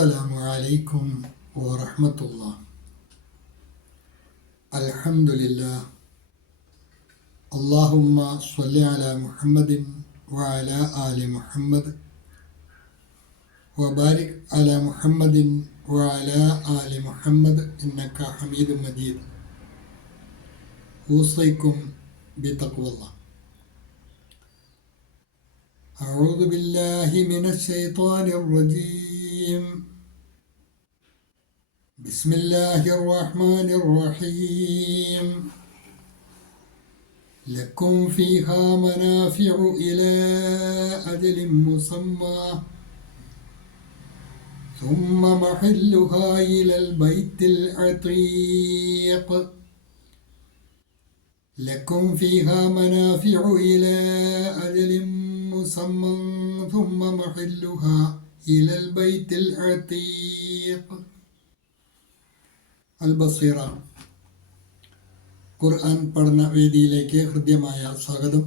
السلام عليكم ورحمة الله. الحمد لله. اللهم صل على محمد وعلى آل محمد وبارك على محمد وعلى آل محمد إنك حميد مجيد. أوصيكم بتقوى الله. أعوذ بالله من الشيطان الرجيم. بسم الله الرحمن الرحيم. لكم فيها منافع إلى أجل مسمى ثم محلها إلى البيت العتيق. لكم فيها منافع إلى أجل مسمى ثم محلها إلى البيت العتيق. അൽ-ബസീറ ഖുർആൻ പഠന വേദിയിലേക്ക് ഹൃദ്യമായ സ്വാഗതം.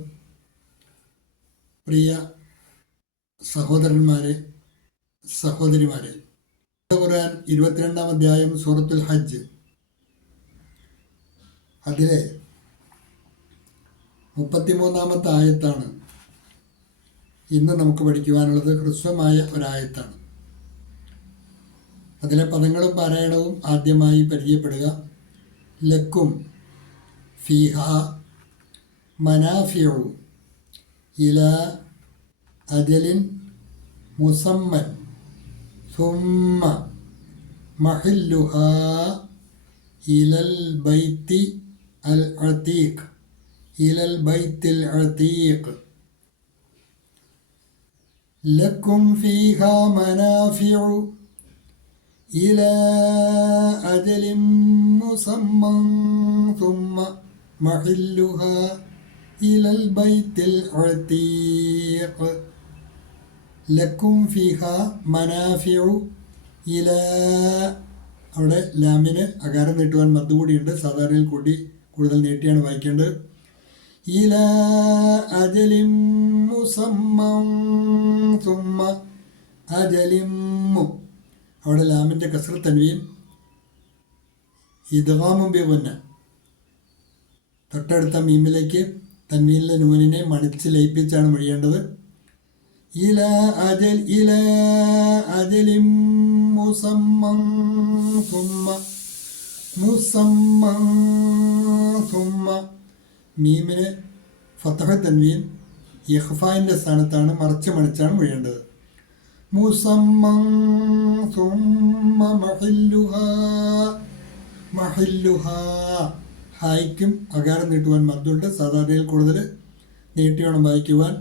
പ്രിയ സഹോദരന്മാരെ, സഹോദരിമാരെ, ഖുർആൻ 22-ാം അധ്യായം സൂറത്തുൽ ഹജ്ജ്, അതിലെ 33-ാമത്തെ ആയത്താണ് ഇന്ന് നമുക്ക് പഠിക്കുവാനുള്ളത്. ഹ്രസ്വമായ ഒരായത്താണ്. അതിലെ പദങ്ങളും പാരായണവും ആദ്യമായി പരിചയപ്പെടുക. ലക്കും ഫീഹ മനാഫിഉ ഇലാ അജലിൻ മുസമ്മൻ സുമ്മ മഹില്ലുഹാ ഇലൽ ബൈത്തി അൽ അതീഖ് ഇലൽ ബൈത്തിൽ അതീഖ്. ലക്കും ഫീഹ മനാഫിഉ إلى أجل مسمى ثم محلها إلى البيت العتيق. لكم فيها منافع إلى അവിടെ ലാമിന് അകാരം നീട്ടുവാൻ മദ്ദ് കൂടിയുണ്ട്. സാധാരണയിൽ കൂടി കൂടുതൽ നീട്ടിയാണ് വായിക്കേണ്ടത്. ഇല അജലിം മുസമ്മം സുമ്മ അജലിമ്മു. അവിടെ ലാമിൻ്റെ കസ്ർ തൻവീൻ ഇദ്ഗാമും ബിഗുന്ന. തൊട്ടടുത്ത മീമിലേക്ക് തൻവീനിലെ നൂനിനെ മണിച്ച് ലയിപ്പിച്ചാണ് മൊഴിയേണ്ടത്. ഇല അജലിം മുസമ്മൻ സുമ്മ മീമിന് ഫതഹ് തൻവീൻ ഇഖ്ഫായിൻ്റെ സ്ഥാനത്താണ് മറച്ച് മണിച്ചാണ് മൊഴിയേണ്ടത്. മുസമ്മൻ സുമ്മ മഹില്ലുഹാ. ഹായ്ക്കും അകാരം നീട്ടുവാൻ മദ്ദുണ്ട്. സാധാരണയിൽ കൂടുതൽ നീട്ടി വേണം വായിക്കുവാൻ.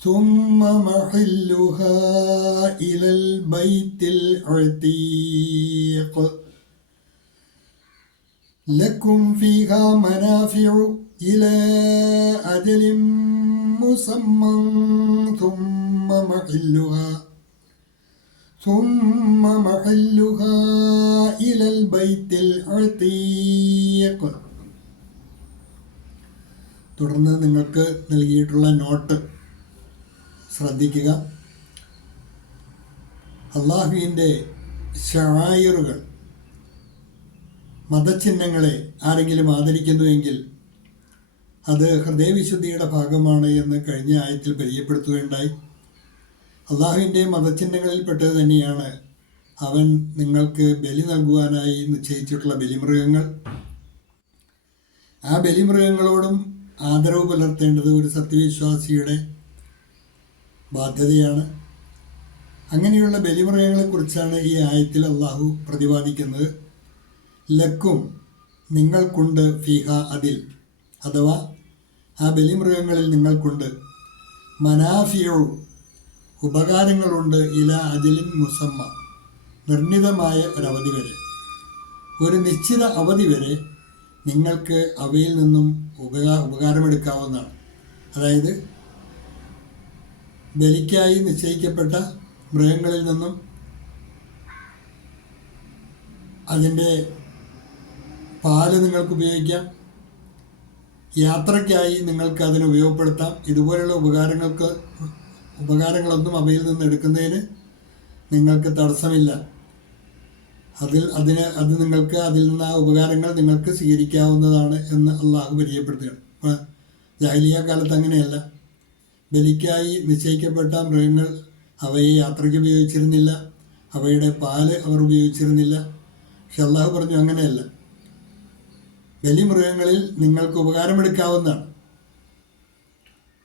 സുമ്മ മഹില്ലുഹാ ഇലൽ ബൈത്തിൽ അതീഖ്. ലക്കും ഫീഹാ മനാഫിഉ ഇലാ അജലിൻ മുസമ്മൻ ثم محلها إلى البيت العتيق. തുടർന്ന് നിങ്ങൾക്ക് നൽകിയിട്ടുള്ള നോട്ട് ശ്രദ്ധിക്കുക. അള്ളാഹുവിൻ്റെ ശആയിറുകൾ, മതചിഹ്നങ്ങളെ ആരെങ്കിലും ആദരിക്കുന്നുവെങ്കിൽ അത് ഹൃദയവിശുദ്ധിയുടെ ഭാഗമാണ് എന്ന് കഴിഞ്ഞ ആയത്തിൽ പരിചയപ്പെടുത്തുകയുണ്ടായി. അള്ളാഹുവിൻ്റെ മതചിഹ്നങ്ങളിൽപ്പെട്ടത് തന്നെയാണ് അവൻ നിങ്ങൾക്ക് ബലി നൽകുവാനായി നിശ്ചയിച്ചിട്ടുള്ള ബലിമൃഗങ്ങൾ. ആ ബലിമൃഗങ്ങളോടും ആദരവ് പുലർത്തേണ്ടത് ഒരു സത്യവിശ്വാസിയുടെ ബാധ്യതയാണ്. അങ്ങനെയുള്ള ബലിമൃഗങ്ങളെക്കുറിച്ചാണ് ഈ ആയത്തിൽ അള്ളാഹു പ്രതിപാദിക്കുന്നത്. ലക്കും നിങ്ങൾക്കുണ്ട് ഫീഹ അതിൽ, അഥവാ ആ ബലിമൃഗങ്ങളിൽ നിങ്ങൾക്കുണ്ട്, മനാഫിഉ ഉപകാരങ്ങളുണ്ട്, ഇല അജലിൻ മുസമ്മ നിർണിതമായ ഒരവധി വരെ, ഒരു നിശ്ചിത അവധി വരെ നിങ്ങൾക്ക് അവയിൽ നിന്നും ഉപകാരമെടുക്കാവുന്നതാണ്. അതായത് ബലിക്കായി നിശ്ചയിക്കപ്പെട്ട മൃഗങ്ങളിൽ നിന്നും അതിൻ്റെ പാല് നിങ്ങൾക്ക് ഉപയോഗിക്കാം. യാത്രയ്ക്കായി നിങ്ങൾക്ക് അതിനെ ഉപയോഗപ്പെടുത്താം. ഇതുപോലുള്ള ഉപകാരങ്ങളൊന്നും അവയിൽ നിന്ന് എടുക്കുന്നതിന് നിങ്ങൾക്ക് തടസ്സമില്ല. അത് നിങ്ങൾക്ക് അതിൽ നിന്ന് ആ ഉപകാരങ്ങൾ നിങ്ങൾക്ക് സ്വീകരിക്കാവുന്നതാണ് എന്ന് അള്ളാഹു പരിചയപ്പെടുത്തുകയാണ്. അപ്പോൾ ജാഹിലിയ കാലത്ത് അങ്ങനെയല്ല. ബലിക്കായി നിശ്ചയിക്കപ്പെട്ട മൃഗങ്ങൾ അവയെ യാത്രയ്ക്ക് ഉപയോഗിച്ചിരുന്നില്ല, അവയുടെ പാല് അവർ ഉപയോഗിച്ചിരുന്നില്ല. പക്ഷെ അള്ളാഹു പറഞ്ഞു അങ്ങനെയല്ല, ബലിമൃഗങ്ങളിൽ നിങ്ങൾക്ക് ഉപകാരമെടുക്കാവുന്നതാണ്.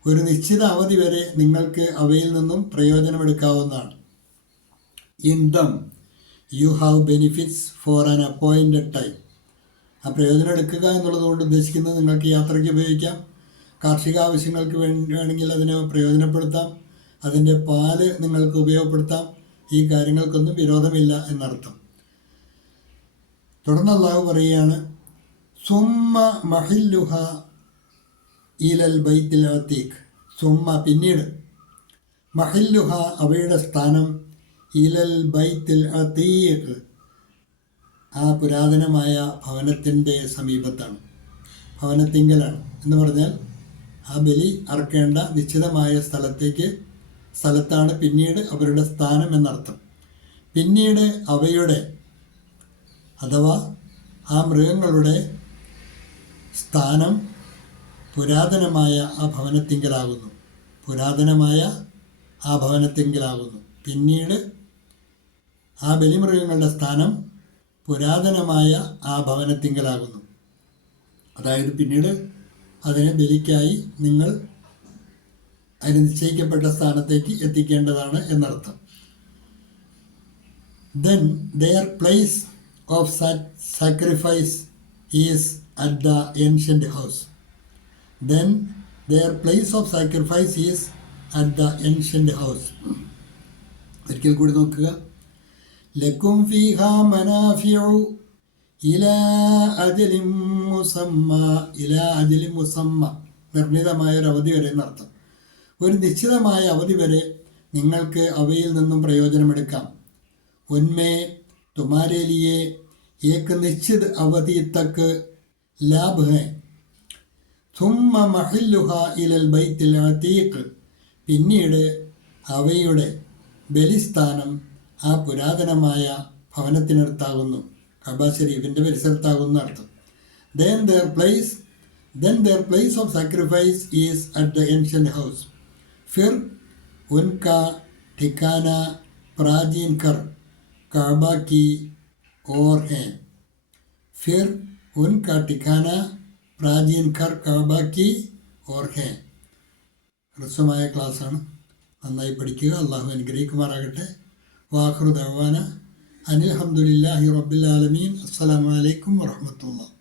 ഒരു നിശ്ചിത അവധി വരെ നിങ്ങൾക്ക് അവയിൽ നിന്നും പ്രയോജനമെടുക്കാവുന്നതാണ്. In them you have benefits for an appointed time. ആ പ്രയോജനം എടുക്കുക എന്നുള്ളതുകൊണ്ട് ഉദ്ദേശിക്കുന്നത് നിങ്ങൾക്ക് യാത്രയ്ക്ക് ഉപയോഗിക്കാം, കാർഷിക ആവശ്യങ്ങൾക്ക് വേണമെങ്കിൽ അതിനെ പ്രയോജനപ്പെടുത്താം, അതിൻ്റെ പാല് നിങ്ങൾക്ക് ഉപയോഗപ്പെടുത്താം. ഈ കാര്യങ്ങൾക്കൊന്നും വിരോധമില്ല എന്നർത്ഥം. തുടർന്ന് അല്ലാഹു പറയുകയാണ്, സുമ്മ മഹില്ലുഹ ഇലൽ ബൈത്തിൽ അതീഖ്. സുമ്മ പിന്നീട്, മഹില്ലുഹ അവയുടെ സ്ഥാനം, ഇലൽ ബൈത്തിൽ അതീഖ് ആ പുരാതനമായ ഭവനത്തിൻ്റെ സമീപത്താണ്, ഭവനത്തിങ്കലാണ്. എന്ന് പറഞ്ഞാൽ ആ ബലി അറക്കേണ്ട നിശ്ചിതമായ സ്ഥലത്താണ് പിന്നീട് അവരുടെ സ്ഥാനം എന്നർത്ഥം. പിന്നീട് അവയുടെ അഥവാ ആ മൃഗങ്ങളുടെ സ്ഥാനം പുരാതനമായ ആ ഭവനത്തിങ്കലാകുന്നു. പിന്നീട് ആ ബലിമൃഗങ്ങളുടെ സ്ഥാനം പുരാതനമായ ആ ഭവനത്തിങ്കലാകുന്നു. അതായത് പിന്നീട് അതിനെ ബലിക്കായി നിങ്ങൾ അതിന് നിശ്ചയിക്കപ്പെട്ട സ്ഥാനത്തേക്ക് എത്തിക്കേണ്ടതാണ് എന്നർത്ഥം. Then their place of sacrifice is at the ancient house. ഒരിക്കൽ കൂടി നോക്കുക. ലക്കും ഫീഹാ മനാഫിഉ ഇലാ അജലിൻ മുസമ്മ, നിർണിതമായ ഒരു അവധി വരെ എന്നർത്ഥം. ഒരു നിശ്ചിതമായ അവധി വരെ നിങ്ങൾക്ക് അവയിൽ നിന്നും പ്രയോജനമെടുക്കാം. ഉന്മേ തുമാരേ ലിയേ ഏക് നിശ്ചിത് അവധി തക്ക് ലാഭ് ഹൈ. സുമ്മ മഹില്ലുഹ ഇലൽ ബൈത്തിൽ അതീഖ്. പിന്നീട് അവയുടെ ബലിസ്ഥാനം ആ പുരാതനമായ ഭവനത്തിനടുത്താകുന്നു, കഅബ ശരീഫിൻ്റെ പരിസരത്താകുന്ന അർത്ഥം. Then their place of sacrifice is at the ancient house. फिर उनका ठिकाना प्राचीन कर काबा की ओर है. ഹ്രസ്വമായ ക്ലാസ്സാണ്, നന്നായി പഠിക്കുക. അള്ളാഹു അനുഗ്രഹിക്കുമാറാകട്ടെ. വാഖിറു ദഅ്വാന അനിൽ ഹംദുലില്ലാഹി റബ്ബിൽ ആലമീൻ. അസ്സലാമു അലൈക്കും വറഹ്മത്തുള്ളാഹി.